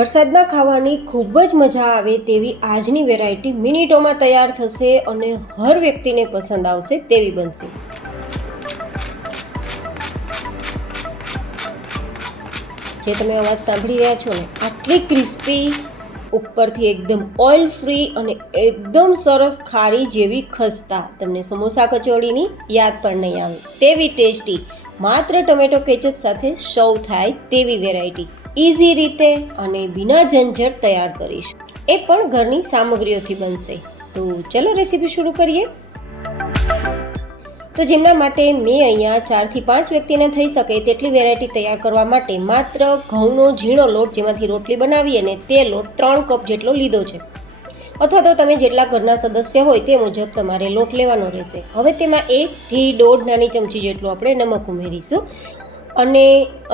વરસાદમાં ખાવાની ખૂબ જ મજા આવે તેવી આજની વેરાયટી મિનિટોમાં તૈયાર થશે અને હર વ્યક્તિને પસંદ આવશે તેવી બનશે. જે તમે અવાજ સાંભળી રહ્યા છો ને, આટલી ક્રિસ્પી, ઉપરથી એકદમ ઓઇલ ફ્રી અને એકદમ સરસ ખારી જેવી ખસ્તા, તમને સમોસા કચોડીની યાદ પણ નહીં આવે તેવી ટેસ્ટી, માત્ર ટમેટો કેચઅપ સાથે સર્વ થાય તેવી વેરાયટી ઇઝી રીતે અને બિના ઝંઝટ તૈયાર કરીશું. એ પણ ઘરની સામગ્રીઓથી બનશે. તો ચલો રેસીપી શરૂ કરીએ. તો જેમના માટે મેં અહીંયા 4 થી 5 વ્યક્તિને થઈ શકે તેટલી વેરાયટી તૈયાર કરવા માટે માત્ર ઘઉંનો ઝીણો લોટ, જેમાંથી રોટલી બનાવીએ ને તે લોટ 3 કપ જેટલો લીધો છે, અથવા તો તમે જેટલા ઘરના સદસ્ય હોય તે મુજબ તમારે લોટ લેવાનો રહેશે. હવે તેમાં 1 થી 1.5 નાની ચમચી જેટલું આપણે નમક ઉમેરીશું અને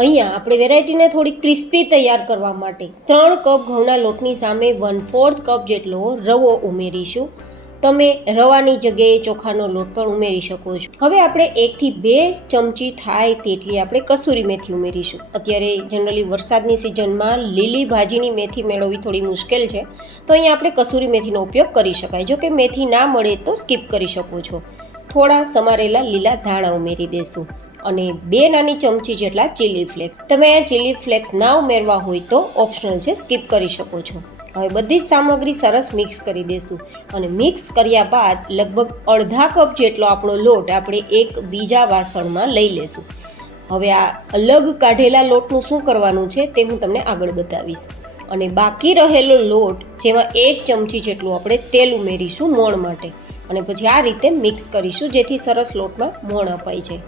અહીંયા આપણે વેરાયટીને થોડી ક્રિસ્પી તૈયાર કરવા માટે 3 કપ ઘઉંના લોટની સામે 1/4 કપ જેટલો રવો ઉમેરીશું. તમે રવાની જગ્યાએ ચોખાનો લોટ પણ ઉમેરી શકો છો. હવે આપણે 1 થી 2 ચમચી થાય તેટલી આપણે કસૂરી મેથી ઉમેરીશું. અત્યારે જનરલી વરસાદની સિઝનમાં લીલી ભાજીની મેથી મેળવવી થોડી મુશ્કેલ છે, તો અહીંયા આપણે કસૂરી મેથીનો ઉપયોગ કરી શકાય. જો કે મેથી ના મળે તો સ્કીપ કરી શકો છો. થોડા સમારેલા લીલા ધાણા ઉમેરી દેશું અને 2 નાની ચમચી જેટલા ચીલી ફ્લેક્સ. તમે આ ચીલી ફ્લેક્સ ના ઉમેરવા હોય તો ઓપ્શનલ છે, સ્કીપ કરી શકો છો. હવે બધી જ સામગ્રી સરસ મિક્સ કરી દેશું અને મિક્સ કર્યા બાદ લગભગ અડધા કપ જેટલો આપણો લોટ આપણે એક બીજા વાસણમાં લઈ લેશું. હવે આ અલગ કાઢેલા લોટનું શું કરવાનું છે તે હું તમને આગળ બતાવીશ. અને બાકી રહેલો લોટ, જેમાં 1 ચમચી જેટલું આપણે તેલ ઉમેરીશું મોણ માટે, અને પછી આ રીતે મિક્સ કરીશું જેથી સરસ લોટમાં મોણ અપાય છે.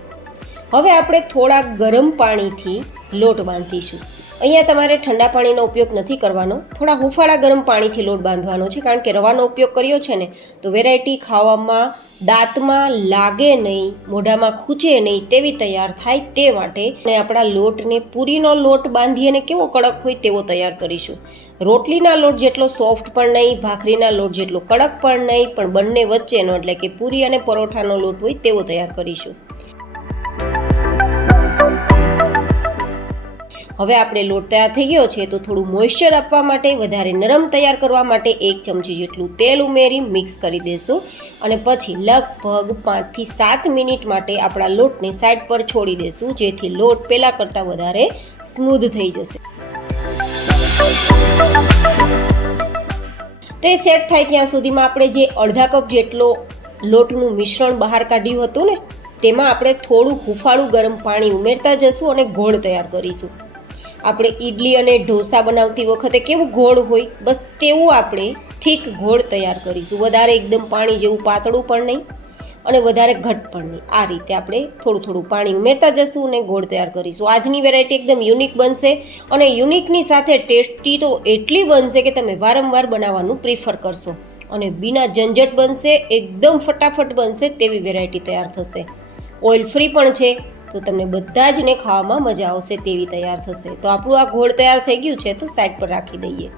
હવે આપણે થોડા ગરમ પાણીથી લોટ બાંધીશું. અહીંયા તમારે ઠંડા પાણીનો ઉપયોગ નથી કરવાનો, થોડા હુંફાળા ગરમ પાણીથી લોટ બાંધવાનો છે, કારણ કે રવાનો ઉપયોગ કર્યો છે ને તો વેરાયટી ખાવામાં દાંતમાં લાગે નહીં, મોઢામાં ખૂંચે નહીં તેવી તૈયાર થાય તે માટે. અને આપણા લોટને પૂરીનો લોટ બાંધી અને કેવો કડક હોય તેવો તૈયાર કરીશું. રોટલીના લોટ જેટલો સોફ્ટ પણ નહીં, ભાખરીના લોટ જેટલો કડક પણ નહીં, પણ બંને વચ્ચેનો, એટલે કે પૂરી અને પરોઠાનો લોટ હોય તેવો તૈયાર કરીશું. હવે આપણે લોટ તૈયાર થઈ ગયો છે, તો થોડું મોઇશ્ચર આપવા માટે, વધારે નરમ તૈયાર કરવા માટે 1 ચમચી જેટલું તેલ ઉમેરી મિક્સ કરી દેશું અને પછી લગભગ 5 થી 7 મિનિટ માટે આપણા લોટને સાઈડ પર છોડી દેશું, જેથી લોટ પહેલાં કરતાં વધારે સ્મૂધ થઈ જશે. તો એ સેટ થાય ત્યાં સુધીમાં આપણે જે અડધા કપ જેટલો લોટનું મિશ્રણ બહાર કાઢ્યું હતું ને, તેમાં આપણે થોડું હુંફાળું ગરમ પાણી ઉમેરતા જશું અને ગોળ તૈયાર કરીશું. આપણે ઈડલી અને ઢોસા બનાવતી વખતે કેવું ગોળ હોય, બસ તેવું આપણે થીક ગોળ તૈયાર કરીશું. વધારે એકદમ પાણી જેવું પાતળું પણ નહીં અને વધારે ઘટ પણ નહીં. આ રીતે આપણે થોડું થોડું પાણી ઉમેરતા જશું અને ગોળ તૈયાર કરીશું. આજની વેરાયટી એકદમ યુનિક બનશે અને યુનિકની સાથે ટેસ્ટી તો એટલી બનશે કે તમે વારંવાર બનાવવાનું પ્રિફર કરશો અને બિના ઝંઝટ બનશે, એકદમ ફટાફટ બનશે તેવી વેરાયટી તૈયાર થશે. ઓઇલ ફ્રી પણ છે, તો તમને બધા જને ખાવામાં મજા આવશે તેવી તૈયાર થશે. તો આપણું આ ગોળ તૈયાર થઈ ગયું છે, તો સાઈડ પર રાખી દઈએ.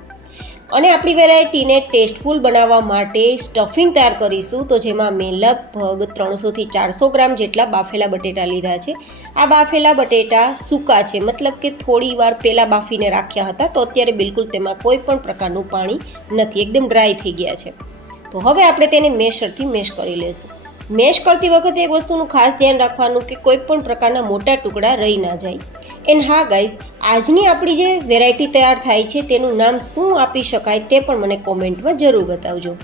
અને આપણી વેરાયટીને ટેસ્ટફુલ બનાવવા માટે સ્ટફિંગ તૈયાર કરીશું. તો જેમાં મેં લગભગ 300 થી 400 ગ્રામ જેટલા બાફેલા બટેટા લીધા છે. આ બાફેલા બટેટા સૂકા છે, મતલબ કે થોડી વાર પહેલાં બાફીને રાખ્યા હતા, તો અત્યારે બિલકુલ તેમાં કોઈ પણ પ્રકારનું પાણી નથી, એકદમ ડ્રાય થઈ ગયા છે. તો હવે આપણે તેને મેશરથી મેશ કરી લઈશું. મેશ કરતી વખતે એક વસ્તુનું ખાસ ધ્યાન રાખવાનું કે કોઈ પણ પ્રકારના મોટા ટુકડા રહી ના જાય. એન્ડ હા ગાઈઝ, આજની આપણી જે વેરાયટી તૈયાર થાય છે તેનું નામ શું આપી શકાય તે પણ મને કોમેન્ટમાં જરૂર બતાવજો.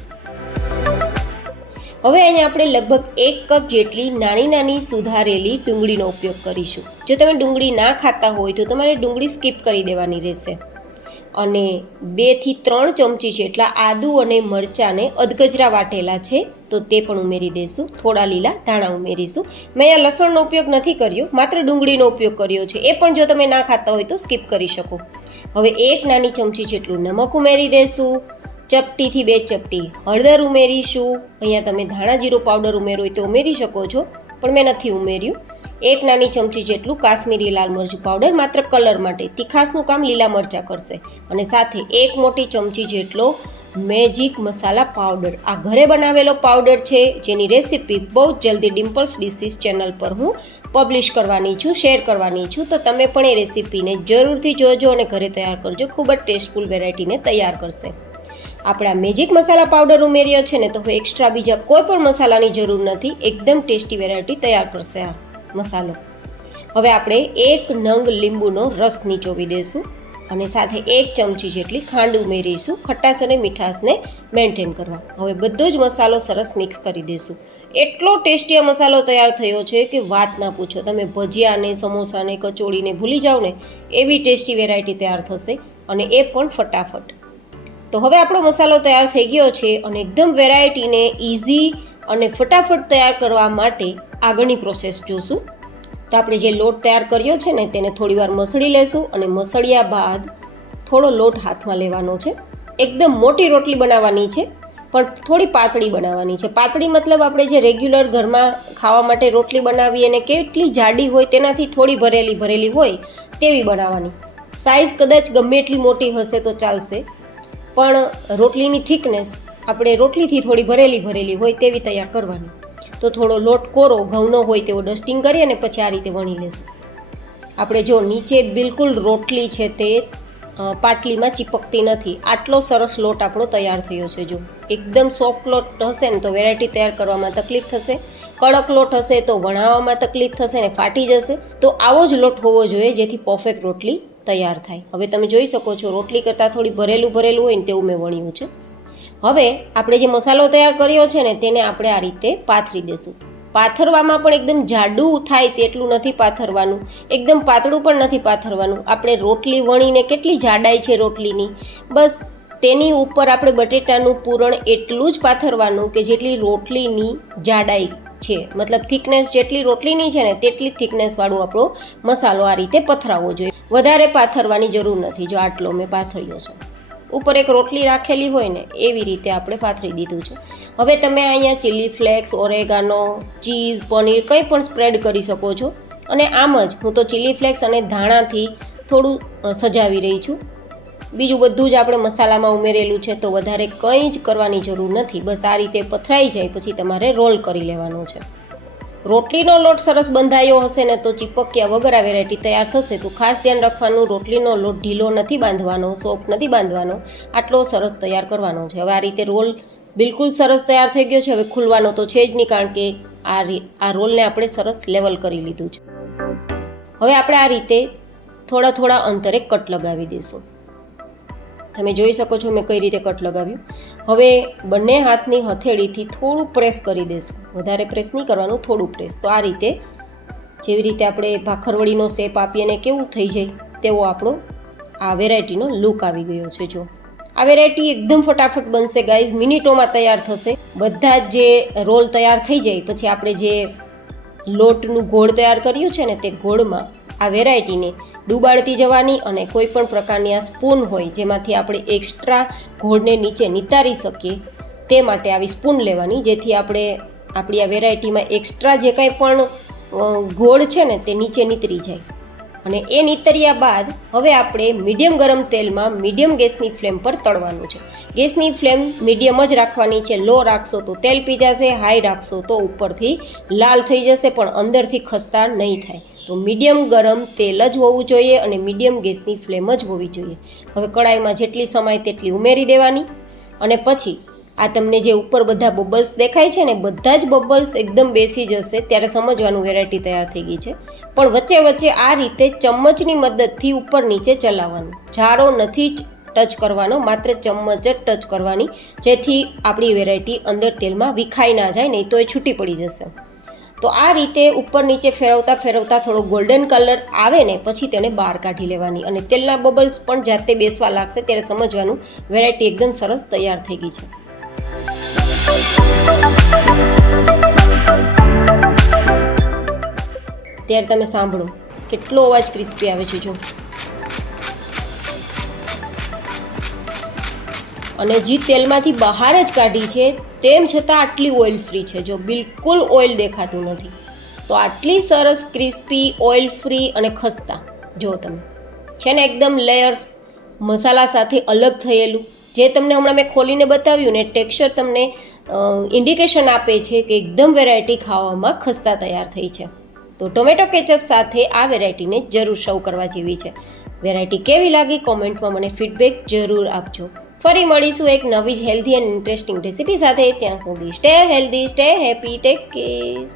હવે અહીંયા આપણે લગભગ 1 કપ જેટલી નાની નાની સુધારેલી ડુંગળીનો ઉપયોગ કરીશું. જો તમે ડુંગળી ના ખાતા હોય તો તમારે ડુંગળી સ્કીપ કરી દેવાની રહેશે. અને 2 થી 3 ચમચી જેટલા આદુ અને મરચાંને અધગજરા વાટેલા છે, તો તે પણ ઉમેરી દઈશું. થોડા લીલા ધાણા ઉમેરીશું. મેં અહીંયા લસણનો ઉપયોગ નથી કર્યો, માત્ર ડુંગળીનો ઉપયોગ કર્યો છે. એ પણ જો તમે ના ખાતા હોય તો સ્કીપ કરી શકો. હવે 1 નાની ચમચી જેટલું નમક ઉમેરી દઈશું. ચપટીથી 2 ચપટી હળદર ઉમેરીશું. અહીંયા તમે ધાણા જીરું પાવડર ઉમેરો હોય તો ઉમેરી શકો છો, પણ મેં નથી ઉમેર્યું. 1 નાની ચમચી જેટલું કાશ્મીરી લાલ મરચું પાવડર, માત્ર કલર માટે, તીખાસનું કામ લીલા મરચાં કરશે. અને સાથે 1 મોટી ચમચી જેટલો મેજિક મસાલા પાવડર. આ ઘરે બનાવેલો પાવડર છે, જેની રેસીપી બહુ જ જલ્દી ડિમ્પલ્સ ડિશિસ ચેનલ પર હું પબ્લિશ કરવાની છું, શેર કરવાની છું. તો તમે પણ એ રેસીપીને જરૂરથી જોજો અને ઘરે તૈયાર કરજો. ખૂબ જ ટેસ્ટફુલ વેરાયટીને તૈયાર કરશે. આપણે આ મેજિક મસાલા પાવડર ઉમેર્યો છે ને, તો હવે એક્સ્ટ્રા બીજા કોઈ પણ મસાલાની જરૂર નથી. એકદમ ટેસ્ટી વેરાયટી તૈયાર કરશે આ મસાલો. હવે આપણે 1 નંગ લીંબુનો રસ નીચોવી દઈશું અને સાથે 1 ચમચી જેટલી ખાંડ ઉમેરીશું, ખટાશ અને મીઠાશને મેન્ટેન કરવા. હવે બધો જ મસાલો સરસ મિક્સ કરી દઈશું. એટલો ટેસ્ટી આ મસાલો તૈયાર થયો છે કે વાત ના પૂછો. તમે ભજીયાને, સમોસાને, કચોળીને ભૂલી જાઓ ને એવી ટેસ્ટી વેરાયટી તૈયાર થશે, અને એ પણ ફટાફટ. તો હવે આપણો મસાલો તૈયાર થઈ ગયો છે, અને એકદમ વેરાયટીને ઇઝી અને ફટાફટ તૈયાર કરવા માટે આગળની પ્રોસેસ જોશું. તો આપણે જે લોટ તૈયાર કર્યો છે ને, તેને થોડીવાર મસળી લેશું, અને મસળ્યા બાદ થોડો લોટ હાથમાં લેવાનો છે. એકદમ મોટી રોટલી બનાવવાની છે, પણ થોડી પાતળી બનાવવાની છે. પાતળી મતલબ આપણે જે રેગ્યુલર ઘરમાં ખાવા માટે રોટલી બનાવીએ અને કેટલી જાડી હોય તેનાથી થોડી ભરેલી હોય તેવી બનાવવાની. સાઇઝ કદાચ ગમે એટલી મોટી હશે તો ચાલશે, પણ રોટલીની થિકનેસ આપણે રોટલીથી થોડી ભરેલી હોય તેવી તૈયાર કરવાની. તો થોડો લોટ કોરો ઘઉંનો હોય તેવો ડસ્ટિંગ કરી અને પછી આ રીતે વણી લેશું. આપણે જો નીચે બિલકુલ રોટલી છે તે પાટલીમાં ચીપકતી નથી. આટલો સરસ લોટ આપણો તૈયાર થયો છે. જો એકદમ સોફ્ટ લોટ હશે ને તો વેરાયટી તૈયાર કરવામાં તકલીફ થશે, કડક લોટ હશે તો વણાવવામાં તકલીફ થશે ને ફાટી જશે. તો આવો જ લોટ હોવો જોઈએ જેથી પરફેક્ટ રોટલી તૈયાર થાય. હવે તમે જોઈ શકો છો રોટલી કરતાં થોડી ભરેલું હોય ને તેવું મેં વણ્યું છે. હવે આપણે જે મસાલો તૈયાર કર્યો છે ને તેને આપણે આ રીતે પાથરી દઈશું. પાથરવામાં પણ એકદમ જાડું થાય તેટલું નથી પાથરવાનું, એકદમ પાતળું પણ નથી પાથરવાનું. આપણે રોટલી વણીને કેટલી જાડાઈ છે રોટલીની, બસ તેની ઉપર આપણે બટેટાનું પૂરણ એટલું જ પાથરવાનું કે જેટલી રોટલીની જાડાઈ છે, મતલબ થિકનેસ જેટલી રોટલીની છે ને તેટલી થિકનેસવાળો આપણો મસાલો આ રીતે પથરાવવો જોઈએ. વધારે પાથરવાની જરૂર નથી. જો આટલો મેં પાથર્યો છે, ઉપર એક રોટલી રાખેલી હોય ને એવી રીતે આપણે પાથરી દીધું છે. હવે તમે અહીંયા chilli flakes, oregano, cheese, paneer કંઈ પણ સ્પ્રેડ કરી શકો છો. અને આમ જ હું તો ચીલી ફ્લેક્સ અને ધાણાથી થોડું સજાવી રહી છું. બીજું બધું જ આપણે મસાલામાં ઉમેરેલું છે, તો વધારે કંઈ જ કરવાની જરૂર નથી. બસ આ રીતે પથરાઈ જાય પછી તમારે રોલ કરી લેવાનો છે. રોટલીનો લોટ સરસ બંધાયો હશે ને તો ચીપક્યા વગર આ વેરાયટી તૈયાર થશે. તો ખાસ ધ્યાન રાખવાનું, રોટલીનો લોટ ઢીલો નથી બાંધવાનો, સોફ્ટ નથી બાંધવાનો, આટલો સરસ તૈયાર કરવાનો છે. હવે આ રીતે રોલ બિલકુલ સરસ તૈયાર થઈ ગયો છે. હવે ખુલવાનો તો છે જ નહીં, કારણ કે આ રોલને આપણે સરસ લેવલ કરી લીધું છે. હવે આપણે આ રીતે થોડા અંતરે કટ લગાવી દઈશું. તમે જોઈ શકો છો મેં કઈ રીતે કટ લગાવ્યું. હવે બંને હાથની હથેળીથી થોડું પ્રેસ કરી દઈશું. વધારે પ્રેસ નહીં કરવાનું, થોડું પ્રેસ. તો આ રીતે જેવી રીતે આપણે ભાખરવડીનો શેપ આપીએ ને કેવું થઈ જાય તેવો આપણો આ વેરાયટીનો લુક આવી ગયો છે. જો આ વેરાયટી એકદમ ફટાફટ બનશે ગાઈઝ, મિનિટોમાં તૈયાર થશે. બધા જ જે રોલ તૈયાર થઈ જાય પછી આપણે જે લોટનું ગોળ તૈયાર કર્યું છે ને તે ગોળમાં આ વેરાયટીને ડૂબાડતી જવાની, અને કોઈ પણ પ્રકારની આ સ્પૂન હોય જેમાંથી આપણે એક્સ્ટ્રા ગોળને નીચે નિતારી શકીએ તે માટે આવી સ્પૂન લેવાની, જેથી આપણે આપણી આ વેરાયટીમાં એક્સ્ટ્રા જે કંઈ પણ ગોળ છે ને તે નીચે નીતરી જાય. અને એ નીતર્યા બાદ હવે આપણે મીડિયમ ગરમ તેલમાં મીડિયમ ગેસની ફ્લેમ પર તળવાનું છે. ગેસની ફ્લેમ મીડિયમ જ રાખવાની છે. લો રાખશો તો તેલ પી જશે, હાઈ રાખશો તો ઉપરથી લાલ થઈ જશે પણ અંદરથી ખસ્તા નહીં થાય. તો મીડિયમ ગરમ તેલ જ હોવું જોઈએ અને મીડિયમ ગેસની ફ્લેમ જ હોવી જોઈએ. હવે કડાઈમાં જેટલી સમાય તેટલી ઉમેરી દેવાની, અને પછી આ તમને જે ઉપર બધા બબલ્સ દેખાય છે ને, બધા જ બબલ્સ એકદમ બેસી જશે ત્યારે સમજવાનું વેરાયટી તૈયાર થઈ ગઈ છે. પણ વચ્ચે વચ્ચે આ રીતે ચમચની મદદથી ઉપર નીચે ચલાવવાનું. જારો નથી ટચ કરવાનો, માત્ર ચમચ જ ટચ કરવાની, જેથી આપણી વેરાયટી અંદર તેલમાં વિખાઈ ના જાય, નહીં તો એ છૂટી પડી જશે. તો આ રીતે ઉપર નીચે ફેરવતા થોડો ગોલ્ડન કલર આવે ને પછી તેને બહાર કાઢી લેવાની, અને તેલના બબલ્સ પણ જાતે બેસવા લાગશે ત્યારે સમજવાનું વેરાયટી એકદમ સરસ તૈયાર થઈ ગઈ છે. ત્યારે તમે સાંભળો કેટલો અવાજ ક્રિસ્પી આવે છે. જો અને જે તેલમાંથી બહાર જ કાઢી છે તેમ છતાં આટલી ઓઇલ ફ્રી છે. જો બિલકુલ ઓઇલ દેખાતું નથી. તો આટલી સરસ ક્રિસ્પી, ઓઇલ ફ્રી અને ખસ્તા જો તમે છે ને એકદમ લેયર્સ મસાલા સાથે અલગ થયેલું, જે તમને હમણાં મેં ખોલીને બતાવ્યું ને ટેક્સચર તમને ઇન્ડિકેશન આપે છે કે એકદમ વેરાયટી ખાવામાં ખસ્તા તૈયાર થઈ છે. તો ટોમેટો કેચઅપ સાથે આ વેરાયટીને જરૂર સર્વ કરવા જેવી છે. વેરાયટી કેવી લાગી કોમેન્ટમાં મને ફીડબેક જરૂર આપજો. ફરી મળીશું એક નવી જ હેલ્ધી એન્ડ ઇન્ટરેસ્ટિંગ રેસીપી સાથે. ત્યાં સુધી stay healthy, stay happy, take care.